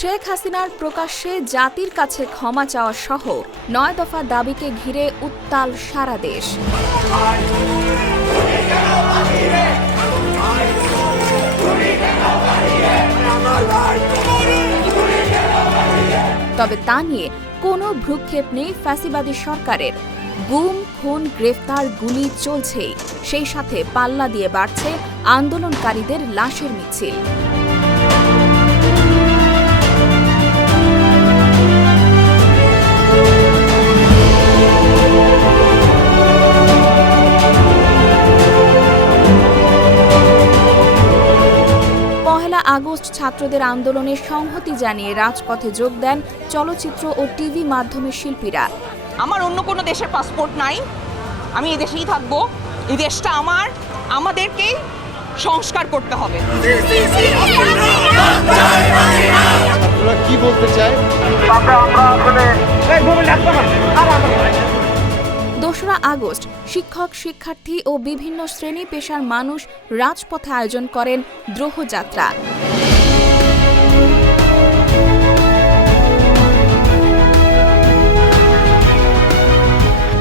শেখ হাসিনার প্রকাশ্যে জাতির কাছে ক্ষমা চাওয়া সহ ৯ দফা দাবিকে ঘিরে উত্তাল সারা দেশ। তবে তা নিয়ে কোনো ভ্রুক্ষেপ নেই ফ্যাসিবাদী সরকারের। গুম, খুন, গ্রেফতার, গুলি চলছেই, সেই সাথে পাল্লা দিয়ে বাড়ছে আন্দোলনকারীদের লাশের মিছিল। আগস্ট ছাত্রদের আন্দোলনে সংহতি জানিয়ে রাজপথে যোগ দেন চলচ্চিত্র ও টিভি মাধ্যমের শিল্পীরা। আমার অন্য কোনো দেশের পাসপোর্ট নাই, আমি এই দেশেই থাকবো, এই দেশটা আমার, আমাদেরকেই সংস্কার করতে হবে। কি বলতে চাই? ২রা আগস্ট শিক্ষক, শিক্ষার্থী ও বিভিন্ন শ্রেণী পেশার মানুষ রাজপথে আয়োজন করেন দ্রোহযাত্রা।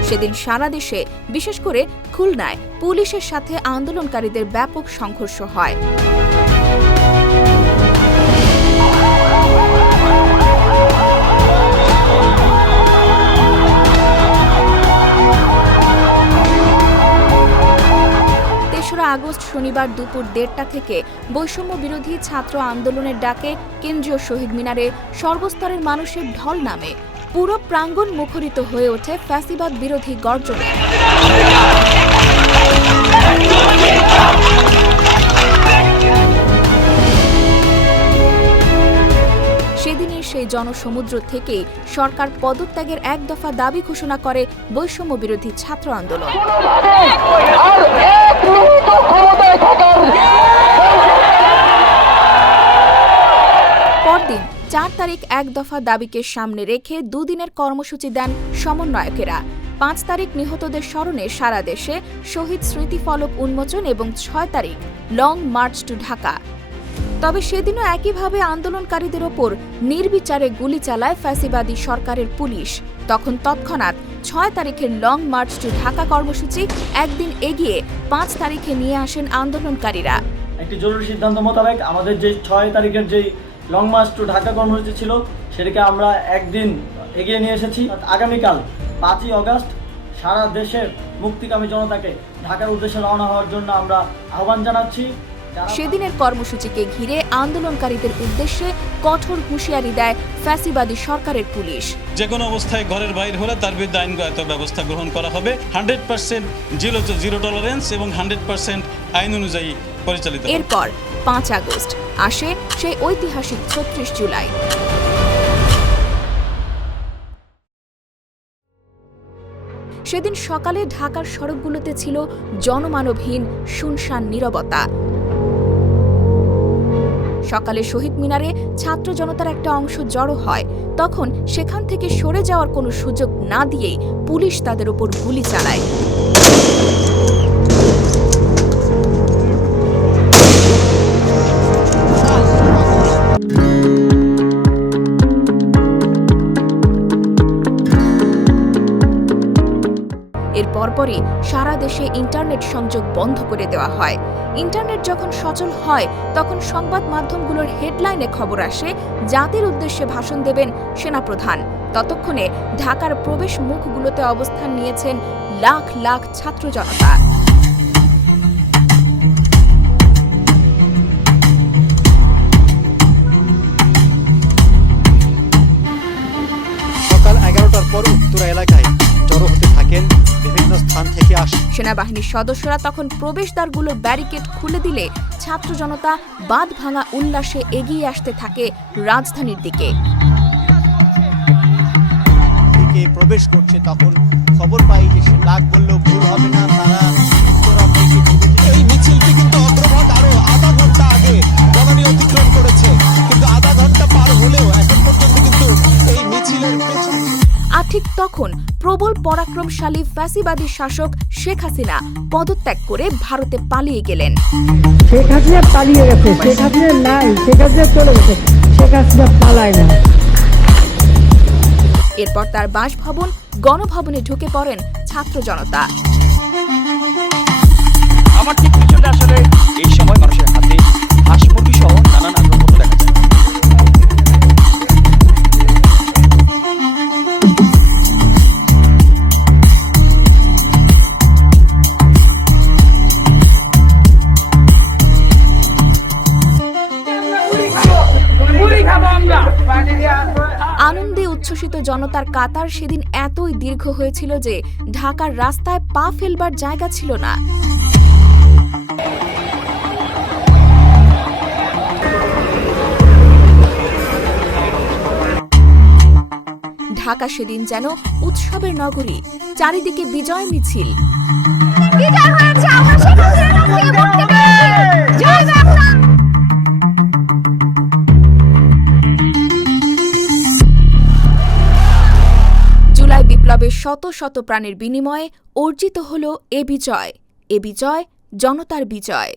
সেদিন সারা দেশে, বিশেষ করে খুলনায় পুলিশের সাথে আন্দোলনকারীদের ব্যাপক সংঘর্ষ হয়। আগস্ট শনিবার দুপুর ১:৩০ থেকে বৈষম্য বিরোধী ছাত্র আন্দোলনের ডাকে কেন্দ্রীয় শহীদ মিনারে সর্বস্তরের মানুষের ঢল নামে। পুরো প্রাঙ্গণ মুখরিত হয়ে ওঠে ফ্যাসিবাদ বিরোধী গর্জনে। সেদিনের সেই জনসমুদ্র থেকেই সরকার পদত্যাগের ১ দফা দাবি ঘোষণা করে বৈষম্য বিরোধী ছাত্র আন্দোলন। পরদিন ৪ তারিখ ১ দফা দাবিকে সামনে রেখে দুদিনের কর্মসূচি দেন সমন্বয়কেরা। ৫ তারিখ নিহতদের স্মরণে সারা দেশে শহীদ স্মৃতিফলক উন্মোচন এবং ৬ তারিখ লং মার্চ টু ঢাকা। তবে সেদিনও একইভাবে আন্দোলনকারীদের ওপর নির্বিচারে গুলি চালায় ফ্যাসিবাদী সরকারের পুলিশ। তখন তৎক্ষণাৎ ৬ তারিখের লং মার্চ টু ঢাকা কর্মসূচি একদিন এগিয়ে ৫ তারিখে নিয়ে আসেন আন্দোলনকারীরা। একটি জরুরি সিদ্ধান্ত মোতাবেক আমাদের যে ৬ তারিখের যে লং মার্চ টু ঢাকা কর্মসূচি ছিল সেটাকে আমরা একদিন এগিয়ে নিয়ে এসেছি। আগামীকাল ৫ই আগস্ট সারা দেশের মুক্তিকামী জনতাকে ঢাকার উদ্দেশ্যে রওনা হওয়ার জন্য আমরা আহ্বান জানাচ্ছি। সেদিনের কর্মসূচিকে ঘিরে আন্দোলনকারীদের উদ্দেশ্যে কঠোর হুঁশিয়ারি দেয় ফ্যাসিবাদী সরকারের পুলিশ। যে কোনো অবস্থায় ঘরের বাইরে হলে তার বিরুদ্ধে আইনগত ব্যবস্থা গ্রহণ করা হবে। 100% জিরো টলারেন্স এবং 100% আইন অনুযায়ী পরিচালিত। এরপর ৫ আগস্ট আসে সেই ঐতিহাসিক ৩৬ জুলাই। সেদিন সকালে ঢাকার সড়কগুলোতে ছিল জনমানবহীন শুনশান নীরবতা। সকালে শহীদ মিনারে ছাত্র জনতার একটা অংশ জড়ো হয়। তখন সেখান থেকে সরে যাওয়ার কোনো সুযোগ না দিয়েই পুলিশ তাদের উপর গুলি চালায়। এর পরপরই সারা দেশে ইন্টারনেট সংযোগ বন্ধ করে দেওয়া হয়। ইন্টারনেট যখন সচল হয় তখন সংবাদ মাধ্যমগুলোর হেডলাইনে খবর আসে জাতির উদ্দেশ্যে ভাষণ দেবেন সেনাপ্রধান। ততক্ষণে ঢাকার প্রবেশ মুখগুলোতে অবস্থান নিয়েছেন লাখ লাখ ছাত্র জনতা। সকাল ১১টার পর উত্তরা এলাকায় জড়ো হতে থাকেন বিভিন্ন স্থান থেকে আসে সেনাবাহিনীর সদস্যরা তখন প্রবেশদ্বারগুলোর ব্যারিকেড খুলে দিলে ছাত্র জনতা বাঁধ ভাঙা উল্লাসে এগিয়ে আসতে থাকে রাজধানীর দিকে। দিকে প্রবেশ করছে, তখন খবর পাই যে সে লাখ বললেও ভুল হবে না, তারা উত্তরা থেকে এই মিছিলটি কিন্তু অগ্রভাগ আরো আধা ঘন্টা আগে বনানী অতিক্রম করেছে, কিন্তু আধা ঘন্টা পার হলেও এখন পর্যন্ত কিন্তু এই মিছিলের পেছনে। আর ঠিক তখন প্রবল পরাক্রমশালী ফ্যাসিবাদী শাসক শেখ হাসিনা পদত্যাগ করে ভারতে পালিয়ে গেলেন। শেখ হাসিনা পালিয়ে গেছে, শেখ হাসিনা নাই, শেখ হাসিনা চলে গেছে, শেখ হাসিনা পালায় না। এরপর তার বাসভবন গণভবনে ঢুকে পড়েন ছাত্র জনতা। আমার ঠিক পিছনে আসলে এই সময় মানুষের হাতে হাঁস মুরগি সহ নানান আসবাবপত্র দেখা যায়। আনন্দে উচ্ছ্বসিত জনতার কাতার সেদিন এতই দীর্ঘ হয়েছিল যে ঢাকার রাস্তায় পা ফেলবার জায়গা ছিল না। ঢাকা সেদিন যেন উৎসবের নগরী, চারিদিকে বিজয় মিছিল। জুলাই বিপ্লবের শত শত প্রাণের বিনিময়ে অর্জিত হল এ বিজয়। এ বিজয় জনতার বিজয়।